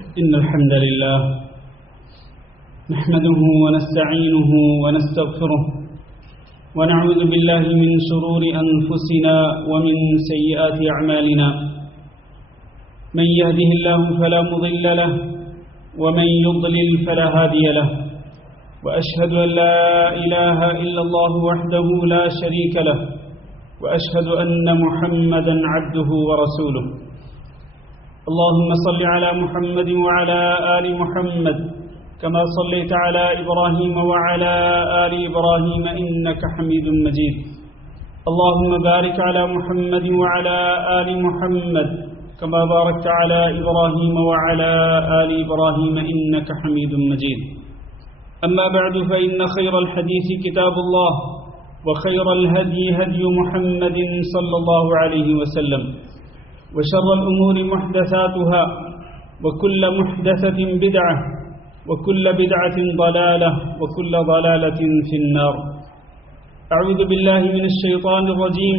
إن الحمد لله نحمده ونستعينه ونستغفره ونعوذ بالله من شرور أنفسنا ومن سيئات أعمالنا من يهده الله فلا مضل له ومن يضلل فلا هادي له وأشهد أن لا إله إلا الله وحده لا شريك له وأشهد أن محمدا عبده ورسوله اللهم صل على محمد وعلى آل محمد كما صليت على إبراهيم وعلى آل إبراهيم إنك حميد مجيد اللهم بارك على محمد وعلى آل محمد كما باركت على إبراهيم وعلى آل إبراهيم إنك حميد مجيد أما بعد فإن خير الحديث كتاب الله وخير الهدي هدي محمد صلى الله عليه وسلم وشر الأمور محدثاتها وكل محدثة بدعة وكل بدعة ضلالة وكل ضلالة في النار أعوذ بالله من الشيطان الرجيم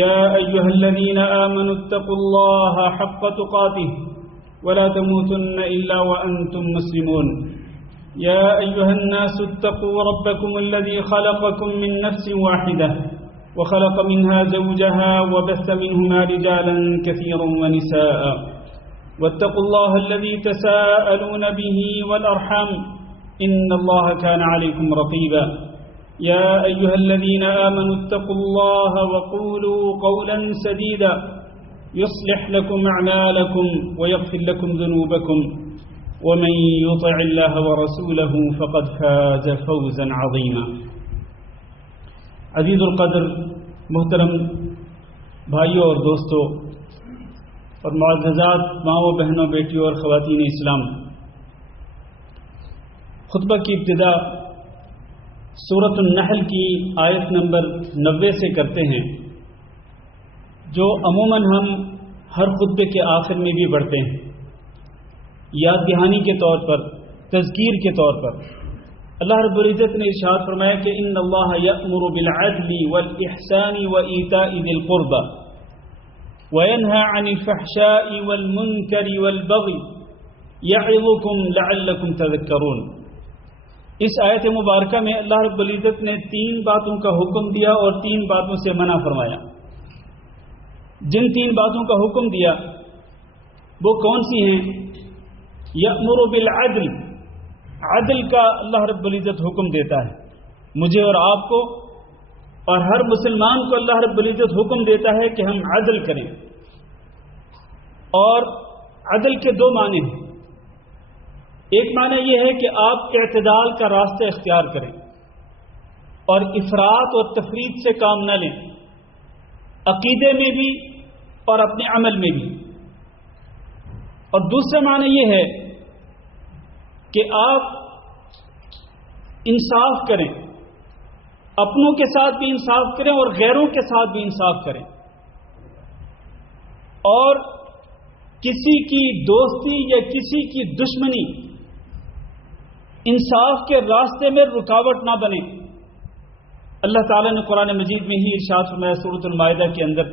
يا أيها الذين آمنوا اتقوا الله حق تقاته ولا تموتن إلا وأنتم مسلمون يا أيها الناس اتقوا ربكم الذي خلقكم من نفس واحدة وخلق منها زوجها وبث منهما رجالا كثيرا ونساء واتقوا الله الذي تساءلون به والأرحام إن الله كان عليكم رقيبا يا أيها الذين آمنوا اتقوا الله وقولوا قولا سديدا يصلح لكم أعمالكم ويغفر لكم ذنوبكم ومن يطع الله ورسوله فقد فاز فوزا عظيما عزیز القدر محترم بھائیوں اور دوستوں اور معززات ماؤں بہنوں بیٹیوں اور خواتین اسلام، خطبہ کی ابتدا سورۃ النحل کی آیت نمبر 90 سے کرتے ہیں، جو عموماً ہم ہر خطبے کے آخر میں بھی پڑھتے ہیں، یاد دہانی کے طور پر، تذکیر کے طور پر۔ اللہ رب العزت نے ارشاد فرمایا کہ ان اللہ یأمر بالعدل والإحسان وإیتاء ذی القربى وینہی عن الفحشاء والمنکر والبغی یعظکم لعلکم تذکرون۔ اس آیت مبارکہ میں اللہ رب العزت نے 3 باتوں کا حکم دیا اور 3 باتوں سے منع فرمایا۔ جن 3 باتوں کا حکم دیا وہ کون سی ہیں؟ یأمر بالعدل، عدل کا اللہ رب العزت حکم دیتا ہے، مجھے اور آپ کو اور ہر مسلمان کو اللہ رب العزت حکم دیتا ہے کہ ہم عدل کریں۔ اور عدل کے 2 معنی ہیں۔ ایک معنی یہ ہے کہ آپ اعتدال کا راستہ اختیار کریں اور افراط اور تفریط سے کام نہ لیں، عقیدے میں بھی اور اپنے عمل میں بھی۔ اور دوسرا معنی یہ ہے کہ آپ انصاف کریں، اپنوں کے ساتھ بھی انصاف کریں اور غیروں کے ساتھ بھی انصاف کریں، اور کسی کی دوستی یا کسی کی دشمنی انصاف کے راستے میں رکاوٹ نہ بنے۔ اللہ تعالیٰ نے قرآن مجید میں ہی ارشاد فرمایا سورۃ المائدہ کے اندر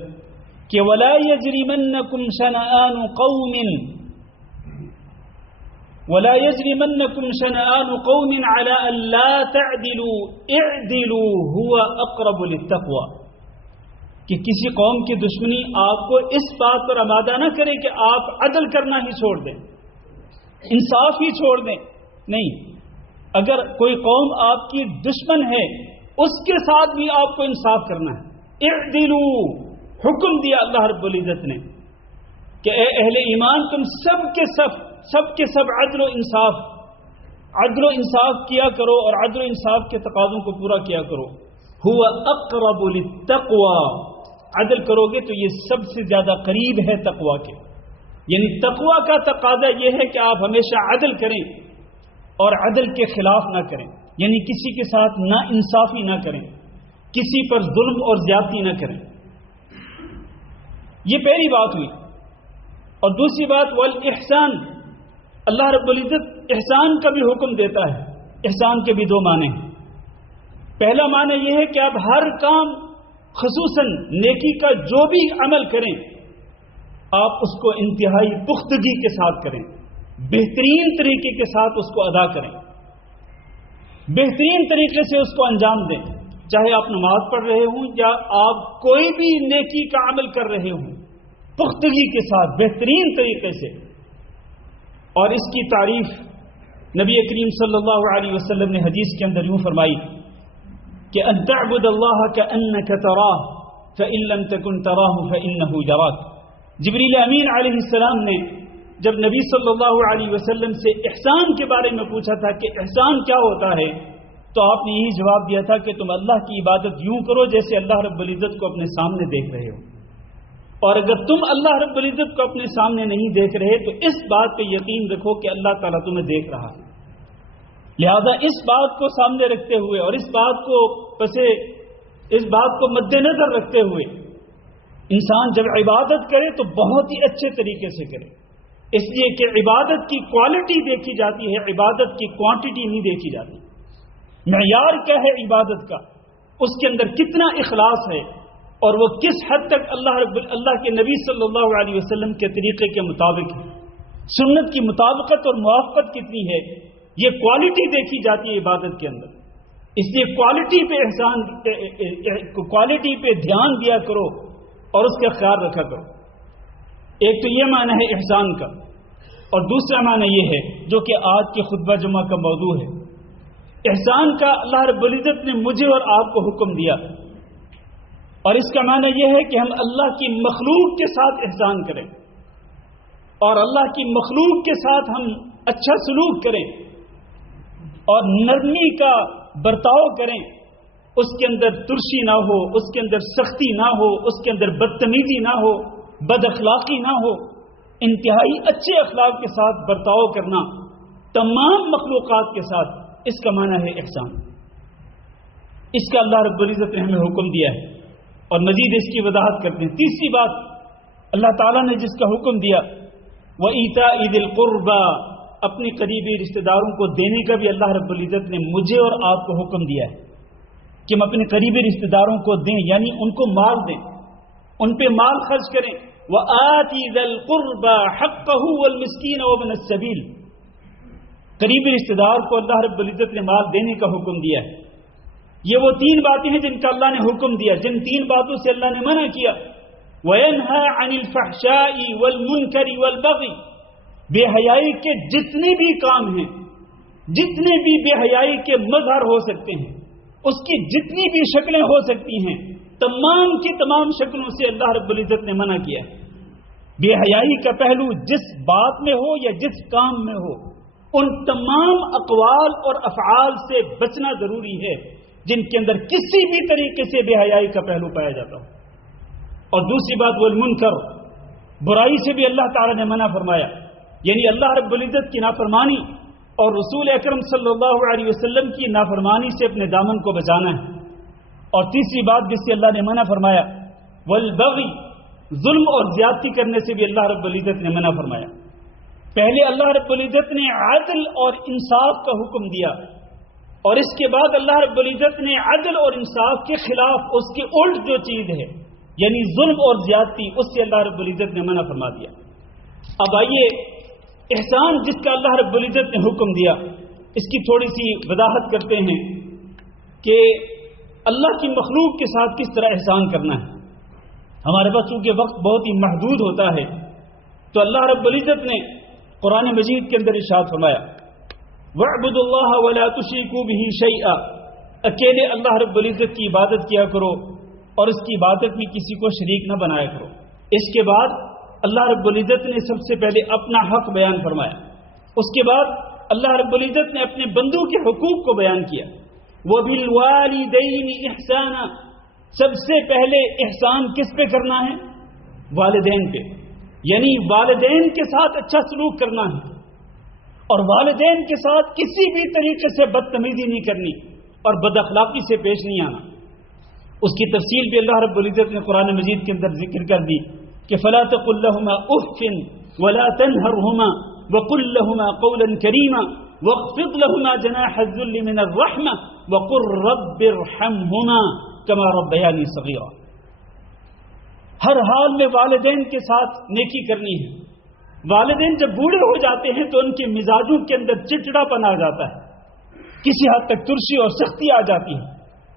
کہ وَلَا يَجْرِمَنَّكُمْ شَنَآنُ قَوْمٍ وَلَا يَجْرِمَنَّكُمْ شَنَآنُ قَوْمٍ عَلَىٰ أَن لَّا تَعْدِلُوا اعْدِلُوا هُوَ أَقْرَبُ لِلتَّقْوَىٰ، کہ کسی قوم کی دشمنی آپ کو اس بات پر آمادہ نہ کرے کہ آپ عدل کرنا ہی چھوڑ دیں، انصاف ہی چھوڑ دیں۔ نہیں، اگر کوئی قوم آپ کی دشمن ہے اس کے ساتھ بھی آپ کو انصاف کرنا ہے۔ اعدلوا، حکم دیا اللہ رب العزت نے کہ اے اہل ایمان تم سب کے سب عدل و انصاف کیا کرو اور عدل و انصاف کے تقاضوں کو پورا کیا کرو۔ هو اقرب للتقوى، عدل کرو گے تو یہ سب سے زیادہ قریب ہے تقوی کے، یعنی تقوی کا تقاضا یہ ہے کہ آپ ہمیشہ عدل کریں اور عدل کے خلاف نہ کریں، یعنی کسی کے ساتھ نا انصافی نہ کریں، کسی پر ظلم اور زیادتی نہ کریں۔ یہ پہلی بات ہوئی۔ اور دوسری بات والاحسان، اللہ رب العزت احسان کا بھی حکم دیتا ہے۔ احسان کے بھی 2 معنی ہیں۔ پہلا معنی یہ ہے کہ آپ ہر کام، خصوصاً نیکی کا جو بھی عمل کریں، آپ اس کو انتہائی پختگی کے ساتھ کریں، بہترین طریقے کے ساتھ اس کو ادا کریں، بہترین طریقے سے اس کو انجام دیں، چاہے آپ نماز پڑھ رہے ہوں یا آپ کوئی بھی نیکی کا عمل کر رہے ہوں، پختگی کے ساتھ بہترین طریقے سے۔ اور اس کی تعریف نبی کریم صلی اللہ علیہ وسلم نے حدیث کے اندر یوں فرمائی کہ ان تعبد اللہ کأنک تراہ فإن لم تکن تراہ فإنہ یراک۔ جبریل امین علیہ السلام نے جب نبی صلی اللہ علیہ وسلم سے احسان کے بارے میں پوچھا تھا کہ احسان کیا ہوتا ہے، تو آپ نے یہی جواب دیا تھا کہ تم اللہ کی عبادت یوں کرو جیسے اللہ رب العزت کو اپنے سامنے دیکھ رہے ہو، اور اگر تم اللہ رب العزت کو اپنے سامنے نہیں دیکھ رہے تو اس بات پہ یقین رکھو کہ اللہ تعالیٰ تمہیں دیکھ رہا ہے۔ لہذا اس بات کو سامنے رکھتے ہوئے اور اس بات کو مد نظر رکھتے ہوئے انسان جب عبادت کرے تو بہت ہی اچھے طریقے سے کرے، اس لیے کہ عبادت کی کوالٹی دیکھی جاتی ہے، عبادت کی کوانٹٹی نہیں دیکھی جاتی۔ معیار کیا ہے عبادت کا، اس کے اندر کتنا اخلاص ہے اور وہ کس حد تک اللہ کے نبی صلی اللہ علیہ وسلم کے طریقے کے مطابق ہے، سنت کی مطابقت اور موافقت کتنی ہے، یہ کوالٹی دیکھی جاتی ہے عبادت کے اندر۔ اس لیے کوالٹی پہ دھیان دیا کرو اور اس کا خیال رکھا کرو۔ ایک تو یہ معنی ہے احسان کا، اور دوسرا معنی یہ ہے جو کہ آج کے خطبہ جمعہ کا موضوع ہے، احسان کا اللہ رب العزت نے مجھے اور آپ کو حکم دیا، اور اس کا معنی یہ ہے کہ ہم اللہ کی مخلوق کے ساتھ احسان کریں اور اللہ کی مخلوق کے ساتھ ہم اچھا سلوک کریں اور نرمی کا برتاؤ کریں، اس کے اندر ترشی نہ ہو، اس کے اندر سختی نہ ہو، اس کے اندر بدتمیزی نہ ہو، بد اخلاقی نہ ہو، انتہائی اچھے اخلاق کے ساتھ برتاؤ کرنا تمام مخلوقات کے ساتھ، اس کا معنی ہے احسان۔ اس کا اللہ رب العزت نے ہمیں حکم دیا ہے، اور مزید اس کی وضاحت کرتے ہیں۔ تیسری بات اللہ تعالیٰ نے جس کا حکم دیا، وَإِيتَاءِ ذِي الْقُرْبَى، اپنے قریبی رشتہ داروں کو دینے کا بھی اللہ رب العزت نے مجھے اور آپ کو حکم دیا ہے کہ ہم اپنے قریبی رشتہ داروں کو دیں، یعنی ان کو مال دیں، ان پہ مال خرچ کریں۔ وَآتِ ذَا الْقُرْبَى حَقَّهُ وَالْمِسْكِينَ وَابْنَ السَّبِيلِ، قریبی رشتہ دار کو اللہ رب العزت نے مال دینے کا حکم دیا ہے۔ یہ وہ تین باتیں ہیں جن کا اللہ نے حکم دیا، جن تین باتوں سے اللہ نے منع کیا۔ وَيَنْهَى عَنِ الْفَحْشَاءِ وَالْمُنْكَرِ وَالْبَغْيِ، بے حیائی کے جتنے بھی کام ہیں، جتنے بھی بے حیائی کے مظہر ہو سکتے ہیں، اس کی جتنی بھی شکلیں ہو سکتی ہیں، تمام کی تمام شکلوں سے اللہ رب العزت نے منع کیا ہے۔ بے حیائی کا پہلو جس بات میں ہو یا جس کام میں ہو، ان تمام اقوال اور افعال سے بچنا ضروری ہے جن کے اندر کسی بھی طریقے سے بے حیائی کا پہلو پایا جاتا ہو۔ اور دوسری بات والمنکر، برائی سے بھی اللہ تعالی نے منع فرمایا، یعنی اللہ رب العزت کی نافرمانی اور رسول اکرم صلی اللہ علیہ وسلم کی نافرمانی سے اپنے دامن کو بچانا ہے۔ اور تیسری بات جس سے اللہ نے منع فرمایا، والبغی، ظلم اور زیادتی کرنے سے بھی اللہ رب العزت نے منع فرمایا۔ پہلے اللہ رب العزت نے عدل اور انصاف کا حکم دیا، اور اس کے بعد اللہ رب العزت نے عدل اور انصاف کے خلاف اس کے الٹ جو چیز ہے یعنی ظلم اور زیادتی، اس سے اللہ رب العزت نے منع فرما دیا۔ اب آئیے احسان جس کا اللہ رب العزت نے حکم دیا، اس کی تھوڑی سی وضاحت کرتے ہیں کہ اللہ کی مخلوق کے ساتھ کس طرح احسان کرنا ہے۔ ہمارے پاس چونکہ وقت بہت ہی محدود ہوتا ہے، تو اللہ رب العزت نے قرآن مجید کے اندر ارشاد فرمایا، وَاعْبُدُوا اللَّهَ وَلَا تُشْرِكُوا بِهِ شَيْئًا، اکیلے اللہ رب العزت کی عبادت کیا کرو اور اس کی عبادت میں کسی کو شریک نہ بنایا کرو۔ اس کے بعد اللہ رب العزت نے سب سے پہلے اپنا حق بیان فرمایا، اس کے بعد اللہ رب العزت نے اپنے بندوں کے حقوق کو بیان کیا۔ وَبِالْوَالِدَيْنِ إِحْسَانًا، سب سے پہلے احسان کس پہ کرنا ہے؟ والدین پہ، یعنی والدین کے ساتھ اچھا سلوک کرنا ہے، اور والدین کے ساتھ کسی بھی طریقے سے بدتمیزی نہیں کرنی اور بد اخلاقی سے پیش نہیں آنا۔ اس کی تفصیل بھی اللہ رب العزت نے قرآن مجید کے اندر ذکر کر دی کہ فَلَا تَقُلْ لَهُمَا أُفٍّ وَلَا تَنْهَرْهُمَا وَقُلْ لَهُمَا قَوْلًا كَرِيمًا وَاخْفِضْ لَهُمَا جَنَاحَ الذُّلِّ مِنَ الرَّحْمَةِ وَقُلْ رَبِّ ارْحَمْهُمَا كَمَا رَبَّيَانِي صَغِيرًا۔ ہر حال میں والدین کے ساتھ نیکی کرنی ہے، والدین جب بوڑھے ہو جاتے ہیں تو ان کے مزاجوں کے اندر چڑچڑاپن آ جاتا ہے، کسی حد تک ترشی اور سختی آ جاتی ہے،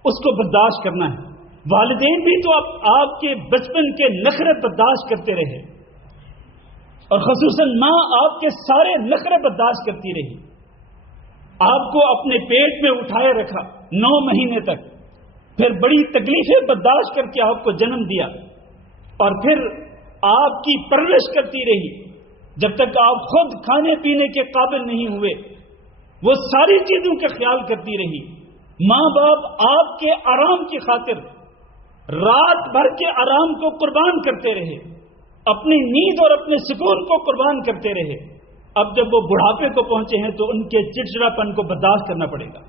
اس کو برداشت کرنا ہے۔ والدین بھی تو آپ کے بچپن کے نخرے برداشت کرتے رہے، اور خصوصاً ماں آپ کے سارے نخرے برداشت کرتی رہی، آپ کو اپنے پیٹ میں اٹھائے رکھا 9 مہینے تک، پھر بڑی تکلیفیں برداشت کر کے آپ کو جنم دیا، اور پھر آپ کی پرورش کرتی رہی جب تک آپ خود کھانے پینے کے قابل نہیں ہوئے، وہ ساری چیزوں کا خیال کرتی رہی۔ ماں باپ آپ کے آرام کی خاطر رات بھر کے آرام کو قربان کرتے رہے، اپنی نیند اور اپنے سکون کو قربان کرتے رہے۔ اب جب وہ بڑھاپے کو پہنچے ہیں تو ان کے چڑچڑاپن کو برداشت کرنا پڑے گا،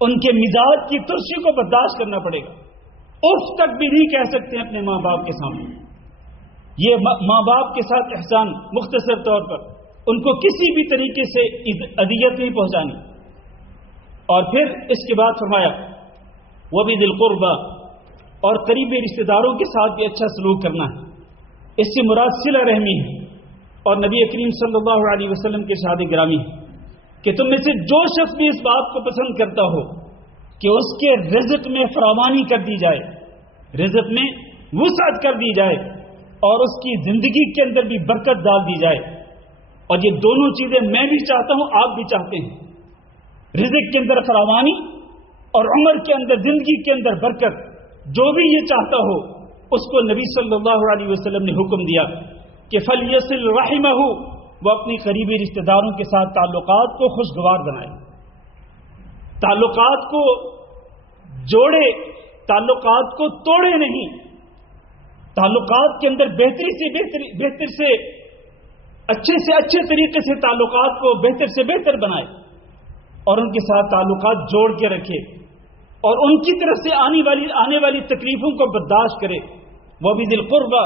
ان کے مزاج کی ترشی کو برداشت کرنا پڑے گا، اف تک بھی نہیں کہہ سکتے اپنے ماں باپ کے سامنے۔ یہ ماں باپ کے ساتھ احسان، مختصر طور پر ان کو کسی بھی طریقے سے اذیت نہیں پہنچانی۔ اور پھر اس کے بعد فرمایا وَبِذِي الْقُرْبَى، اور قریبی رشتہ داروں کے ساتھ بھی اچھا سلوک کرنا ہے۔ اس سے مراد صلہ رحمی ہے، اور نبی کریم صلی اللہ علیہ وسلم کے ارشاد گرامی ہے کہ تم میں سے جو شخص بھی اس بات کو پسند کرتا ہو کہ اس کے رزق میں فراوانی کر دی جائے، رزق میں وسعت کر دی جائے، اور اس کی زندگی کے اندر بھی برکت ڈال دی جائے، اور یہ دونوں چیزیں میں بھی چاہتا ہوں، آپ بھی چاہتے ہیں، رزق کے اندر فراوانی اور عمر کے اندر، زندگی کے اندر برکت، جو بھی یہ چاہتا ہو اس کو نبی صلی اللہ علیہ وسلم نے حکم دیا کہ فَلْيَصِلْ رَحِمَهُ، وہ اپنی قریبی رشتہ داروں کے ساتھ تعلقات کو خوشگوار بنائے، تعلقات کو جوڑے، تعلقات کو توڑے نہیں، تعلقات کے اندر بہتر سے اچھے طریقے سے تعلقات کو بہتر سے بہتر بنائے، اور ان کے ساتھ تعلقات جوڑ کے رکھے، اور ان کی طرف سے آنے والی تکلیفوں کو برداشت کرے۔ وَبِذِي الْقُرْبَى،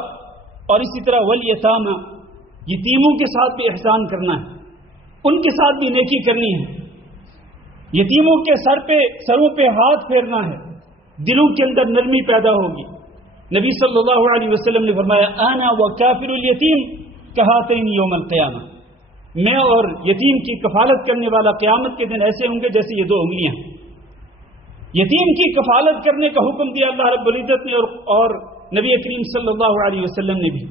اور اسی طرح وَالْيَتَامَى، یتیموں کے ساتھ بھی احسان کرنا ہے، ان کے ساتھ بھی نیکی کرنی ہے، یتیموں کے سروں پہ ہاتھ پھیرنا ہے، دلوں کے اندر نرمی پیدا ہوگی۔ نبی صلی اللہ علیہ وسلم نے فرمایا انا وکافر الیتیم کہاتین یوم القیامہ، میں اور یتیم کی کفالت کرنے والا قیامت کے دن ایسے ہوں گے جیسے یہ 2 انگلیاں۔ یتیم کی کفالت کرنے کا حکم دیا اللہ رب العزت نے، اور نبی کریم صلی اللہ علیہ وسلم نے بھی۔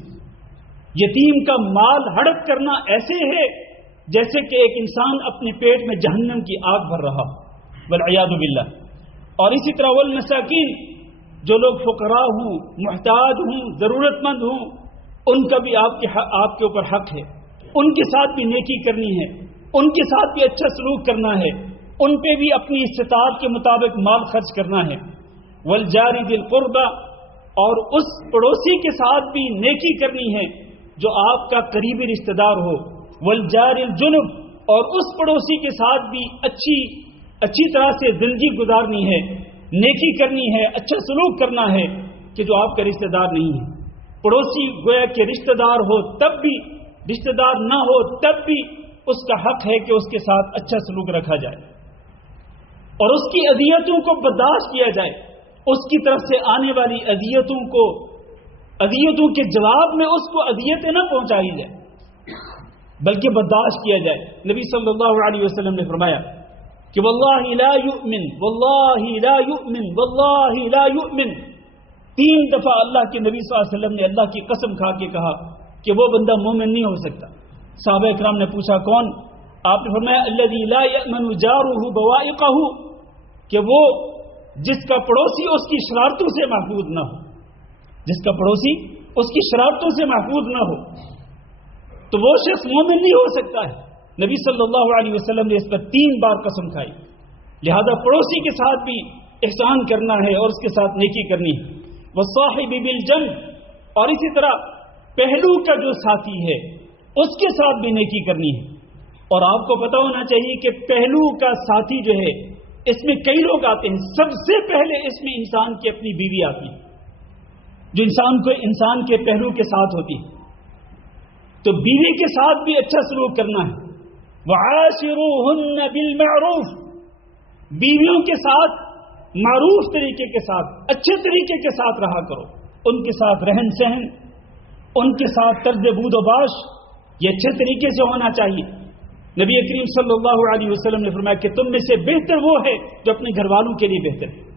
یتیم کا مال ہڑپ کرنا ایسے ہے جیسے کہ ایک انسان اپنے پیٹ میں جہنم کی آگ بھر رہا، والعیاذ باللہ۔ اور اسی طرح والمساکین، جو لوگ فقراء ہوں، محتاج ہوں، ضرورت مند ہوں، ان کا بھی آپ کے اوپر حق ہے، ان کے ساتھ بھی نیکی کرنی ہے، ان کے ساتھ بھی اچھا سلوک کرنا ہے، ان پہ بھی اپنی استطاعت کے مطابق مال خرچ کرنا ہے۔ والجار ذی القربى، اور اس پڑوسی کے ساتھ بھی نیکی کرنی ہے جو آپ کا قریبی رشتہ دار ہو۔ والجار الجنب، اور اس پڑوسی کے ساتھ بھی اچھی طرح سے زندگی گزارنی ہے، نیکی کرنی ہے، اچھا سلوک کرنا ہے کہ جو آپ کا رشتہ دار نہیں ہے۔ پڑوسی گویا کہ رشتہ دار ہو تب بھی، رشتہ دار نہ ہو تب بھی اس کا حق ہے کہ اس کے ساتھ اچھا سلوک رکھا جائے، اور اس کی اذیتوں کو برداشت کیا جائے، اس کی طرف سے آنے والی اذیتوں کے جواب میں اس کو اذیتیں نہ پہنچائی جائے بلکہ برداشت کیا جائے۔ نبی صلی اللہ علیہ وسلم نے فرمایا کہ واللہ لا یؤمن، واللہ لا یؤمن، واللہ لا یؤمن، 3 دفعہ اللہ کے نبی صلی اللہ علیہ وسلم نے اللہ کی قسم کھا کے کہا کہ وہ بندہ مومن نہیں ہو سکتا۔ صحابہ کرام نے پوچھا کون؟ آپ نے فرمایا الذی لا یأمن جارہ بوائقہ، کہ وہ جس کا پڑوسی اس کی شرارتوں سے محفوظ نہ ہو، جس کا پڑوسی اس کی شرارتوں سے محفوظ نہ ہو تو وہ شخص مومن نہیں ہو سکتا ہے۔ نبی صلی اللہ علیہ وسلم نے اس پر 3 بار قسم کھائی۔ لہذا پڑوسی کے ساتھ بھی احسان کرنا ہے اور اس کے ساتھ نیکی کرنی ہے۔ والصاحب بالجنب، اور اسی طرح پہلو کا جو ساتھی ہے اس کے ساتھ بھی نیکی کرنی ہے۔ اور آپ کو پتہ ہونا چاہیے کہ پہلو کا ساتھی جو ہے اس میں کئی لوگ آتے ہیں۔ سب سے پہلے اس میں انسان کی اپنی بیوی آتی ہے جو انسان کے پہلو کے ساتھ ہوتی ہے، تو بیوی کے ساتھ بھی اچھا سلوک کرنا ہے۔ وعاشروہن بالمعروف، بیویوں کے ساتھ معروف طریقے کے ساتھ، اچھے طریقے کے ساتھ رہا کرو، ان کے ساتھ رہن سہن، ان کے ساتھ طرز بود و باش، یہ اچھے طریقے سے ہونا چاہیے۔ نبی کریم صلی اللہ علیہ وسلم نے فرمایا کہ تم میں سے بہتر وہ ہے جو اپنے گھر والوں کے لیے بہتر ہے،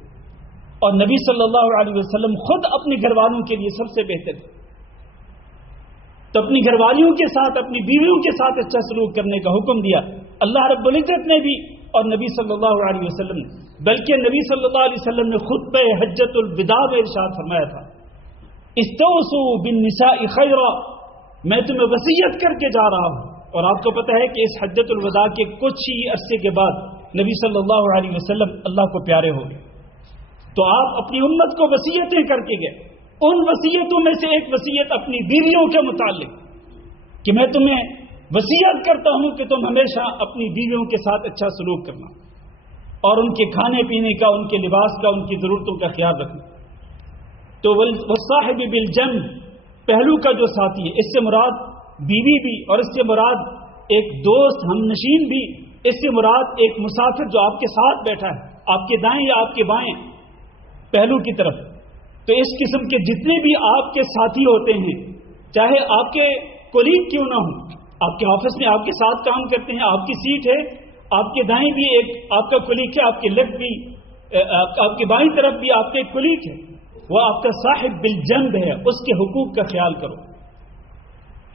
اور نبی صلی اللہ علیہ وسلم خود اپنے گھر والوں کے لیے سب سے بہتر ہے۔ تو اپنی گھر والیوں کے ساتھ، اپنی بیویوں کے ساتھ اچھا سلوک کرنے کا حکم دیا اللہ رب العزت نے بھی اور نبی صلی اللہ علیہ وسلم نے، بلکہ نبی صلی اللہ علیہ وسلم نے خطبہ حجۃ الوداع میں ارشاد فرمایا تھا، استوصوا بالنساء خیرا، میں تمہیں وصیت کر کے جا رہا ہوں۔ اور آپ کو پتہ ہے کہ اس حجۃ الوداع کے کچھ ہی عرصے کے بعد نبی صلی اللہ علیہ وسلم اللہ کو پیارے ہو گئے، تو آپ اپنی امت کو وصیتیں کر کے گئے۔ ان وصیتوں میں سے ایک وصیت اپنی بیویوں کے متعلق کہ میں تمہیں وصیت کرتا ہوں کہ تم ہمیشہ اپنی بیویوں کے ساتھ اچھا سلوک کرنا اور ان کے کھانے پینے کا، ان کے لباس کا، ان کی ضرورتوں کا خیال رکھنا۔ تو والصاحب بالجنب، پہلو کا جو ساتھی ہے، اس سے مراد بیوی بھی، اور اس سے مراد ایک دوست ہم نشین بھی، اس سے مراد ایک مسافر جو آپ کے ساتھ بیٹھا ہے، آپ کے دائیں یا آپ کے بائیں پہلو کی طرف۔ تو اس قسم کے جتنے بھی آپ کے ساتھی ہوتے ہیں، چاہے آپ کے کولیگ کیوں نہ ہوں، آپ کے آفس میں آپ کے ساتھ کام کرتے ہیں، آپ کی سیٹ ہے، آپ کے دائیں بھی ایک آپ کا کولیگ ہے، آپ کے لیفٹ بھی، آپ کے بائیں طرف بھی آپ کا ایک کولیگ ہے، وہ آپ کا صاحب بالجنب ہے، اس کے حقوق کا خیال کرو۔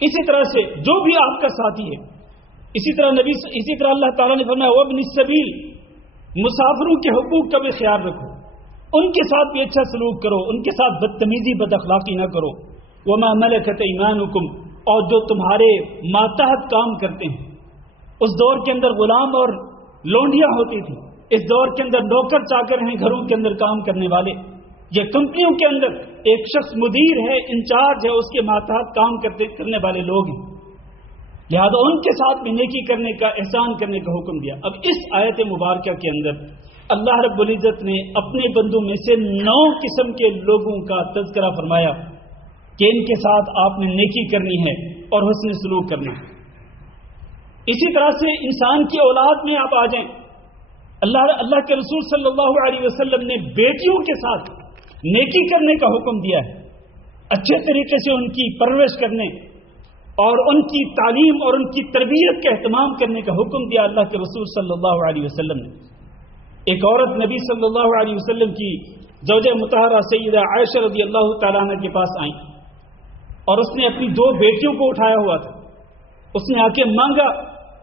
اسی طرح سے جو بھی آپ کا ساتھی ہے، اسی طرح اللہ تعالیٰ نے فرمایا وابن السبیل، مسافروں کے حقوق کا بھی خیال رکھو، ان کے ساتھ بھی اچھا سلوک کرو، ان کے ساتھ بدتمیزی بد اخلاقی نہ کرو۔ وما ملکت ایمانکم، اور جو تمہارے ماتحت کام کرتے ہیں۔ اس دور کے اندر غلام اور لونڈیاں ہوتی تھیں، اس دور کے اندر نوکر چاکر ہیں گھروں کے اندر کام کرنے والے، یا کمپنیوں کے اندر ایک شخص مدیر ہے، انچارج ہے، اس کے ماتحت کام کرنے والے لوگ ہیں، لہذا ان کے ساتھ بھی نیکی کرنے کا، احسان کرنے کا حکم دیا۔ اب اس آیت مبارکہ کے اندر اللہ رب العزت نے اپنے بندوں میں سے 9 قسم کے لوگوں کا تذکرہ فرمایا کہ ان کے ساتھ آپ نے نیکی کرنی ہے اور حسن سلوک کرنا ہے۔ اسی طرح سے انسان کی اولاد میں آپ آ جائیں، اللہ کے رسول صلی اللہ علیہ وسلم نے بیٹیوں کے ساتھ نیکی کرنے کا حکم دیا ہے، اچھے طریقے سے ان کی پرورش کرنے اور ان کی تعلیم اور ان کی تربیت کا اہتمام کرنے کا حکم دیا اللہ کے رسول صلی اللہ علیہ وسلم نے۔ ایک عورت نبی صلی اللہ علیہ وسلم کی زوجہ مطہرہ سیدہ عائشہ رضی اللہ تعالیٰ عنہ کے پاس آئیں، اور اس نے اپنی 2 بیٹیوں کو اٹھایا ہوا تھا، اس نے آ کے مانگا۔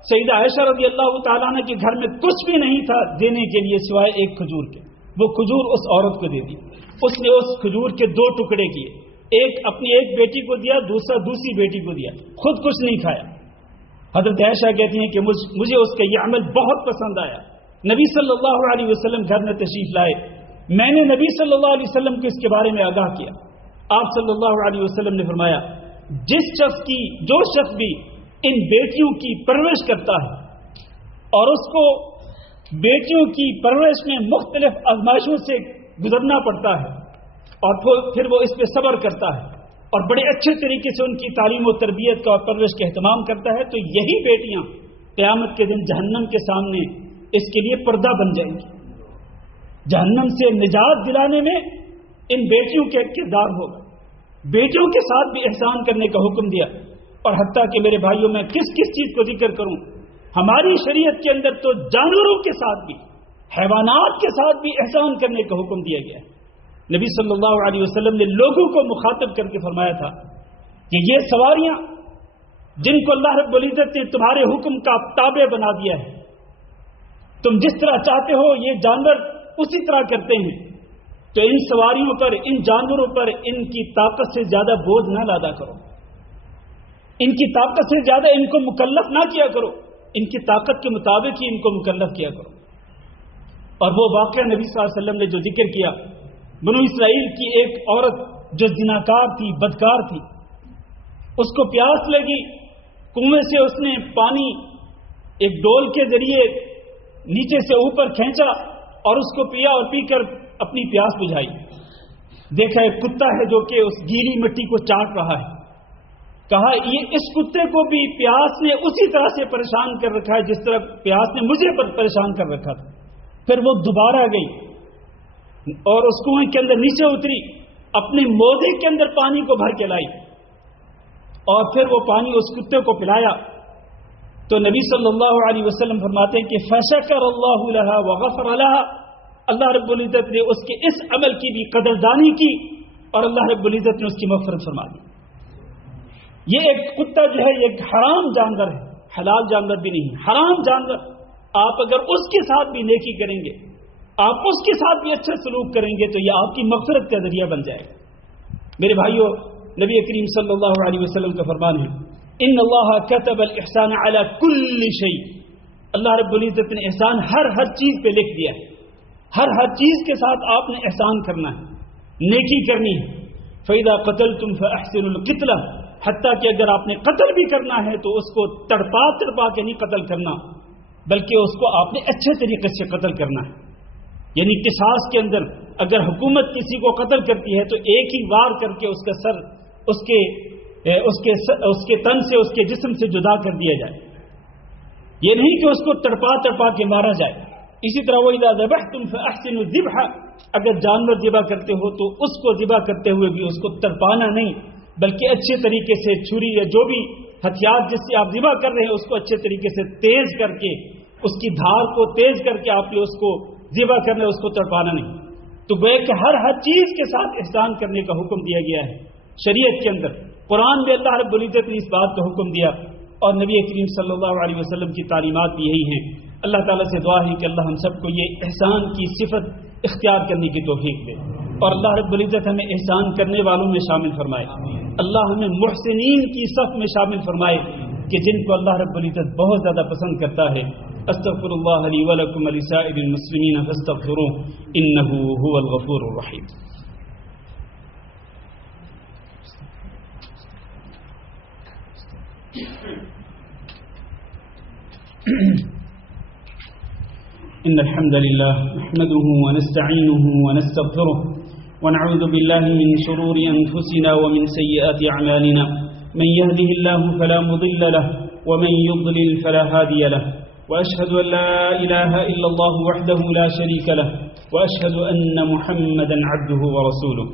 سیدہ عائشہ رضی اللہ تعالیٰ عنہ کے گھر میں کچھ بھی نہیں تھا دینے کے لیے سوائے ایک کھجور کے، وہ کھجور اس عورت کو دے دی۔ اس نے اس کھجور کے 2 ٹکڑے کیے، ایک اپنی ایک بیٹی کو دیا، دوسری بیٹی کو دیا، خود کچھ نہیں کھایا۔ حضرت عائشہ کہتی ہیں کہ مجھے اس کا یہ عمل بہت پسند آیا۔ نبی صلی اللہ علیہ وسلم گھر میں تشریف لائے، میں نے نبی صلی اللہ علیہ وسلم کو اس کے بارے میں آگاہ کیا۔ آپ صلی اللہ علیہ وسلم نے فرمایا جو شخص بھی ان بیٹیوں کی پرورش کرتا ہے اور اس کو بیٹیوں کی پرورش میں مختلف آزمائشوں سے گزرنا پڑتا ہے اور پھر وہ اس پہ صبر کرتا ہے اور بڑے اچھے طریقے سے ان کی تعلیم و تربیت کا اور پرورش کا اہتمام کرتا ہے، تو یہی بیٹیاں قیامت کے دن جہنم کے سامنے اس کے لیے پردہ بن جائیں گی۔ جہنم سے نجات دلانے میں ان بیٹیوں کا کردار ہوگا۔ بیٹیوں کے ساتھ بھی احسان کرنے کا حکم دیا، اور حتیٰ کہ میرے بھائیوں میں کس چیز کو ذکر کروں، ہماری شریعت کے اندر تو جانوروں کے ساتھ بھی، حیوانات کے ساتھ بھی احسان کرنے کا حکم دیا گیا ہے۔ نبی صلی اللہ علیہ وسلم نے لوگوں کو مخاطب کر کے فرمایا تھا کہ یہ سواریاں جن کو اللہ رب العزت نے تمہارے حکم کا تابع بنا دیا ہے، تم جس طرح چاہتے ہو یہ جانور اسی طرح کرتے ہیں، تو ان سواریوں پر، ان جانوروں پر ان کی طاقت سے زیادہ بوجھ نہ لادا کرو، ان کی طاقت سے زیادہ ان کو مکلف نہ کیا کرو، ان کی طاقت کے مطابق ہی ان کو مکلف کیا کرو۔ اور وہ واقعہ نبی صلی اللہ علیہ وسلم نے جو ذکر کیا، بنو اسرائیل کی ایک عورت جو زناکار تھی، بدکار تھی، اس کو پیاس لگی، کنویں سے اس نے پانی ایک ڈول کے ذریعے نیچے سے اوپر کھینچا اور اس کو پیا اور پی کر اپنی پیاس بجھائی۔ دیکھا ایک کتا ہے جو کہ اس گیلی مٹی کو چاٹ رہا ہے، کہا یہ اس کتے کو بھی پیاس نے اسی طرح سے پریشان کر رکھا ہے جس طرح پیاس نے مجھے پریشان کر رکھا تھا۔ پھر وہ دوبارہ گئی اور اس کنویں کے اندر نیچے اتری، اپنے موزے کے اندر پانی کو بھر کے لائی اور پھر وہ پانی اس کتے کو پلایا تو نبی صلی اللہ علیہ وسلم فرماتے ہیں کہ فشکر اللہ لہا وغفر لہا، اللہ رب العزت نے اس کے اس عمل کی بھی قدردانی کی اور اللہ رب العزت نے اس کی مغفرت فرما دی۔ یہ ایک کتا جو ہے یہ ایک حرام جانور ہے، حلال جانور بھی نہیں، حرام جانور۔ آپ اگر اس کے ساتھ بھی نیکی کریں گے، آپ اس کے ساتھ بھی اچھا سلوک کریں گے تو یہ آپ کی مغفرت کا ذریعہ بن جائے گا۔ میرے بھائیو، نبی کریم صلی اللہ علیہ وسلم کا فرمان ہے ان اللہ کتب الاحسان علی کل شیء، اللہ رب العزت نے احسان ہر چیز پہ لکھ دیا ہے، ہر چیز کے ساتھ آپ نے احسان کرنا ہے، نیکی کرنی ہے۔ فَإِذَا قَتَلْتُمْ فَأَحْسِنُوا الْقِتْلَةَ، حتیٰ کہ اگر آپ نے قتل بھی کرنا ہے تو اس کو تڑپا کے نہیں قتل کرنا، بلکہ اس کو آپ نے اچھے طریقے سے قتل کرنا ہے۔ یعنی قصاص کے اندر اگر حکومت کسی کو قتل کرتی ہے تو ایک ہی وار کر کے اس کا سر اس کے تن سے، اس کے جسم سے جدا کر دیا جائے، یہ نہیں کہ اس کو تڑپا کے مارا جائے۔ اسی طرح وَإِذَا ذَبَحْتُمْ فَأَحْسِنُوا الذِّبْحَ، اگر جانور ذبح کرتے ہو تو اس کو ذبح کرتے ہوئے بھی اس کو تڑپانا نہیں، بلکہ اچھے طریقے سے چھری یا جو بھی ہتھیار جس سے آپ ذبح کر رہے ہیں اس کو اچھے طریقے سے تیز کر کے، اس کی دھار کو تیز کر کے آپ نے اس کو ذبح کرنا ہے، اس کو تڑپانا نہیں۔ تو گویا کہ ہر چیز کے ساتھ احسان کرنے کا حکم دیا گیا ہے شریعت کے اندر۔ قرآن میں اللہ رب العزت نے اس بات کا حکم دیا اور نبی کریم صلی اللہ علیہ وسلم کی تعلیمات بھی یہی ہیں۔ اللہ تعالیٰ سے دعا ہے کہ اللہ ہم سب کو یہ احسان کی صفت اختیار کرنے کی توفیق دے، اور اللہ رب العزت ہمیں احسان کرنے والوں میں شامل فرمائے۔ اللہ ہمیں محسنین کی صف میں شامل فرمائے کہ جن کو اللہ رب العزت بہت زیادہ پسند کرتا ہے۔ استغفر اللہ لی ولکم ولسائر المسلمین فاستغفروہ انہ هو الغفور الرحیم۔ إن الحمد لله نحمده ونستعينه ونستغفره ونعوذ بالله من شرور أنفسنا ومن سيئات أعمالنا، من يهده الله فلا مضل له ومن يضلل فلا هادي له، وأشهد أن لا إله إلا الله وحده لا شريك له، وأشهد أن محمدا عبده ورسوله۔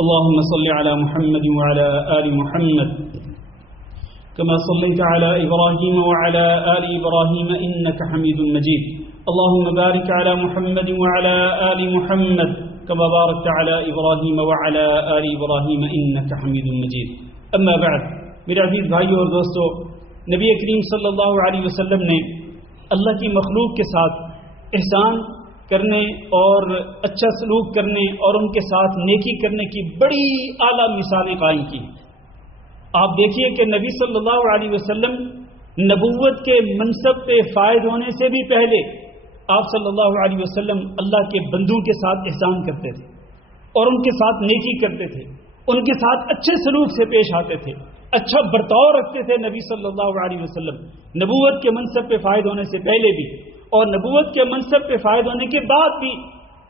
اللهم صل على محمد وعلى آل محمد كما صليت على إبراهيم وعلى آل إبراهيم إنك حميد مجيد، اللهم بارك على محمد وعلى آل محمد كما باركت على إبراهيم وعلى آل إبراهيم إنك حميد مجيد۔ اما بعد، میرے عزیز بھائیوں اور دوستو، نبی کریم صلی اللہ علیہ وسلم نے اللہ کی مخلوق کے ساتھ احسان کرنے اور اچھا سلوک کرنے اور ان کے ساتھ نیکی کرنے کی بڑی اعلیٰ مثالیں قائم کی۔ آپ دیکھیے کہ نبی صلی اللہ علیہ وسلم نبوت کے منصب پہ فائد ہونے سے بھی پہلے آپ صلی اللہ علیہ وسلم اللہ کے بندوں کے ساتھ احسان کرتے تھے اور ان کے ساتھ نیکی کرتے تھے، ان کے ساتھ اچھے سلوک سے پیش آتے تھے، اچھا برتاؤ رکھتے تھے نبی صلی اللہ علیہ وسلم، نبوت کے منصب پہ فائد ہونے سے پہلے بھی اور نبوت کے منصب پہ فائد ہونے کے بعد بھی۔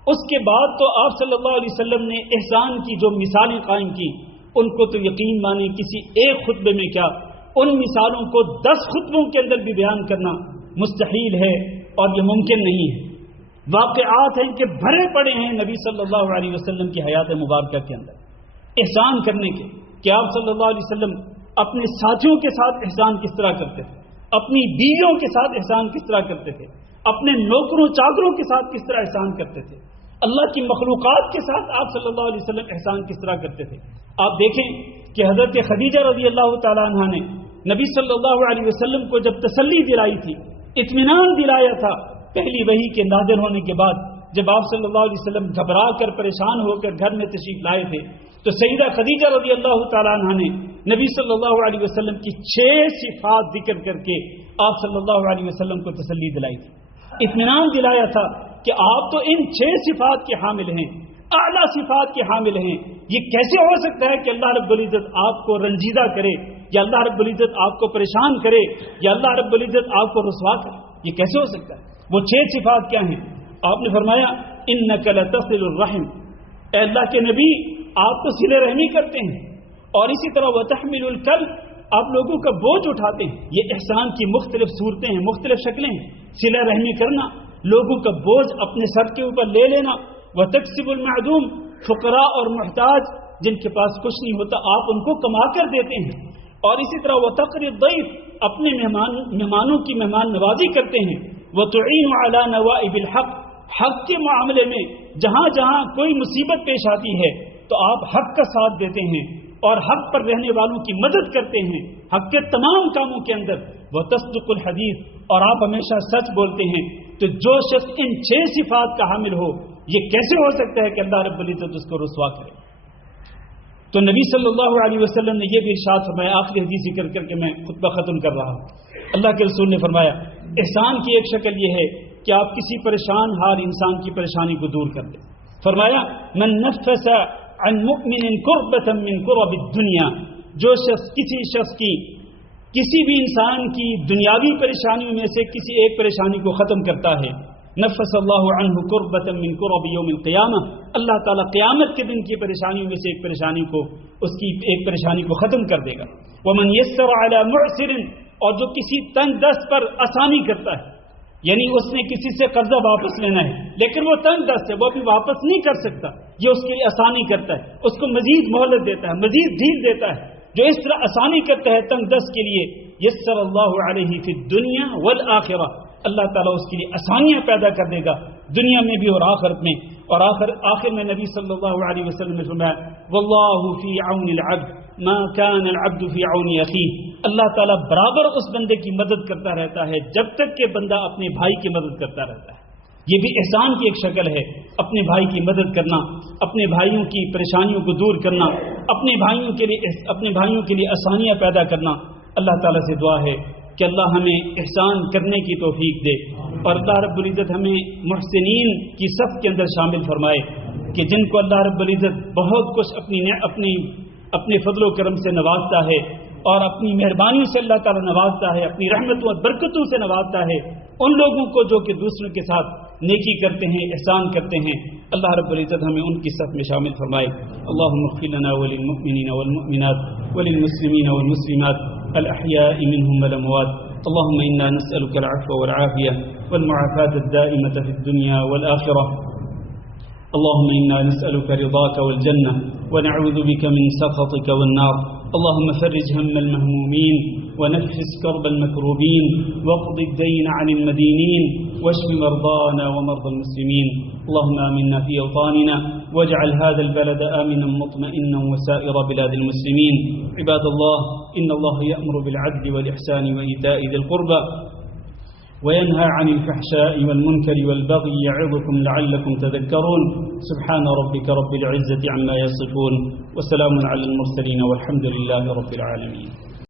اس کے بعد تو آپ صلی اللہ علیہ وسلم نے احسان کی جو مثالیں قائم کی ان کو تو یقین مانے کسی ایک خطبے میں کیا، ان مثالوں کو 10 خطبوں کے اندر بھی بیان کرنا مستحیل ہے اور یہ ممکن نہیں ہے۔ واقعات ہیں کہ بھرے پڑے ہیں نبی صلی اللہ علیہ وسلم کی حیات مبارکہ کے اندر احسان کرنے کے، کہ آپ صلی اللہ علیہ وسلم اپنے ساتھیوں کے ساتھ احسان کس طرح کرتے تھے، اپنی بیویوں کے ساتھ احسان کس طرح کرتے تھے، اپنے نوکروں چاکروں کے ساتھ کس طرح احسان کرتے تھے، اللہ کی مخلوقات کے ساتھ آپ صلی اللہ علیہ وسلم احسان کس طرح کرتے تھے۔ آپ دیکھیں کہ حضرت خدیجہ رضی اللہ تعالیٰ عنہ نے نبی صلی اللہ علیہ وسلم کو جب تسلی دلائی تھی، اطمینان دلایا تھا پہلی وحی کے نازل ہونے کے بعد، جب آپ صلی اللہ علیہ وسلم گھبرا کر پریشان ہو کر گھر میں تشریف لائے تھے تو سیدہ خدیجہ رضی اللہ تعالیٰ عنہ نے نبی صلی اللہ علیہ وسلم کی 6 صفات ذکر کر کے آپ صلی اللہ علیہ وسلم کو تسلی دلائی تھی، اطمینان دلایا تھا کہ آپ تو ان 6 صفات کے حامل ہیں، اعلیٰ صفات کے حامل ہیں۔ یہ کیسے ہو سکتا ہے کہ اللہ رب العزت آپ کو رنجیدہ کرے یا اللہ رب العزت آپ کو پریشان کرے یا اللہ رب العزت آپ کو رسوا کرے؟ یہ کیسے ہو سکتا ہے؟ وہ 6 صفات کیا ہیں؟ آپ نے فرمایا انک لتصل الرحم، اے اللہ کے نبی آپ تو صلہ رحمی کرتے ہیں، اور اسی طرح وتحمل الکل، آپ لوگوں کا بوجھ اٹھاتے ہیں۔ یہ احسان کی مختلف صورتیں ہیں، مختلف شکلیں ہیں۔ صلہ رحمی کرنا، لوگوں کا بوجھ اپنے سر کے اوپر لے لینا، وتکسب المعدوم، فقراء اور محتاج جن کے پاس کچھ نہیں ہوتا آپ ان کو کما کر دیتے ہیں. اور اسی طرح وتقری الضیف، اپنے مہمانوں کی مہمان نوازی کرتے ہیں. وتعین علی نوائب الحق، حق کے معاملے میں جہاں جہاں کوئی مصیبت پیش آتی ہے تو آپ حق کا ساتھ دیتے ہیں اور حق پر رہنے والوں کی مدد کرتے ہیں حق کے تمام کاموں کے اندر. وتصدق الحدیث، اور آپ ہمیشہ سچ بولتے ہیں. تو جو شخص ان 6 صفات کا حامل ہو، یہ کیسے ہو سکتا ہے کہ اللہ رب العزت اس کو رسوا کرے؟ تو نبی صلی اللہ علیہ وسلم نے یہ بھی ارشاد فرمایا، آخری حدیث ذکر کر کے میں خطبہ ختم کر رہا ہوں. اللہ کے رسول نے فرمایا احسان کی ایک شکل یہ ہے کہ آپ کسی پریشان حال انسان کی پریشانی کو دور کر دیں. فرمایا من نفس عن مؤمن کربۃ من کرب الدنیا، جو شخص کسی بھی انسان کی دنیاوی پریشانیوں میں سے کسی ایک پریشانی کو ختم کرتا ہے، نفس اللہ عنہ کربۃ من کرب یوم القیامہ، اللہ تعالیٰ قیامت کے دن کی پریشانیوں میں سے ایک پریشانی کو ختم کر دے گا. ومن یسر علی معسر، اور جو کسی تنگ دست پر آسانی کرتا ہے، یعنی اس نے کسی سے قرضہ واپس لینا ہے لیکن وہ تنگ دست ہے، وہ ابھی واپس نہیں کر سکتا، یہ اس کے لیے آسانی کرتا ہے، اس کو مزید مہلت دیتا ہے، مزید ڈھیل دیتا ہے. جو اس طرح آسانی کرتا ہے تنگ دست کے لیے، یسر اللہ علیہ فی الدنیا والآخرہ، اللہ تعالیٰ اس کے لیے آسانیاں پیدا کر دے گا دنیا میں بھی اور آخرت میں. اور آخر میں نبی صلی اللہ علیہ وسلم نے فرمایا واللہ فی عون العبد ما کان العبد فی عون اخیہ، اللہ تعالیٰ برابر اس بندے کی مدد کرتا رہتا ہے جب تک کہ بندہ اپنے بھائی کی مدد کرتا رہتا ہے. یہ بھی احسان کی ایک شکل ہے، اپنے بھائی کی مدد کرنا، اپنے بھائیوں کی پریشانیوں کو دور کرنا، اپنے بھائیوں کے لیے آسانیاں پیدا کرنا. اللہ تعالیٰ سے دعا ہے کہ اللہ ہمیں احسان کرنے کی توفیق دے، اور اللہ رب العزت ہمیں محسنین کی صف کے اندر شامل فرمائے کہ جن کو اللہ رب العزت بہت کچھ اپنے فضل و کرم سے نوازتا ہے اور اپنی مہربانی سے اللہ تعالیٰ نوازتا ہے، اپنی رحمتوں اور برکتوں سے نوازتا ہے. ان لوگوں کو جو کہ دوسروں کے ساتھ نیکی کرتے ہیں، احسان کرتے ہیں، اللہ رب العزت ہمیں ان کی صف میں شامل فرمائے. اللهم اغفر لنا وللمؤمنين والمؤمنات وللمسلمين والمسلمات الأحياء منهم والأموات. اللهم إنا نسألك العفو والعافية والمعافاة الدائمة في الدنيا والآخرة. اللهم إنا نسألك رضاك والجنة ونعوذ بك من سخطك والنار. اللهم فرج هم المهمومين ونفس كرب المكروبين واقض الدين عن المدينين واشف مرضانا ومرضى المسلمين. اللهم آمنا في أوطاننا واجعل هذا البلد آمنا مطمئنا وسائر بلاد المسلمين. عباد الله، إن الله يأمر بالعدل والإحسان وإيتاء ذي القربى وينهى عن الفحشاء والمنكر والبغي يعظكم لعلكم تذكرون. سبحان ربك رب العزة عما يصفون وسلام على المرسلين والحمد لله رب العالمين.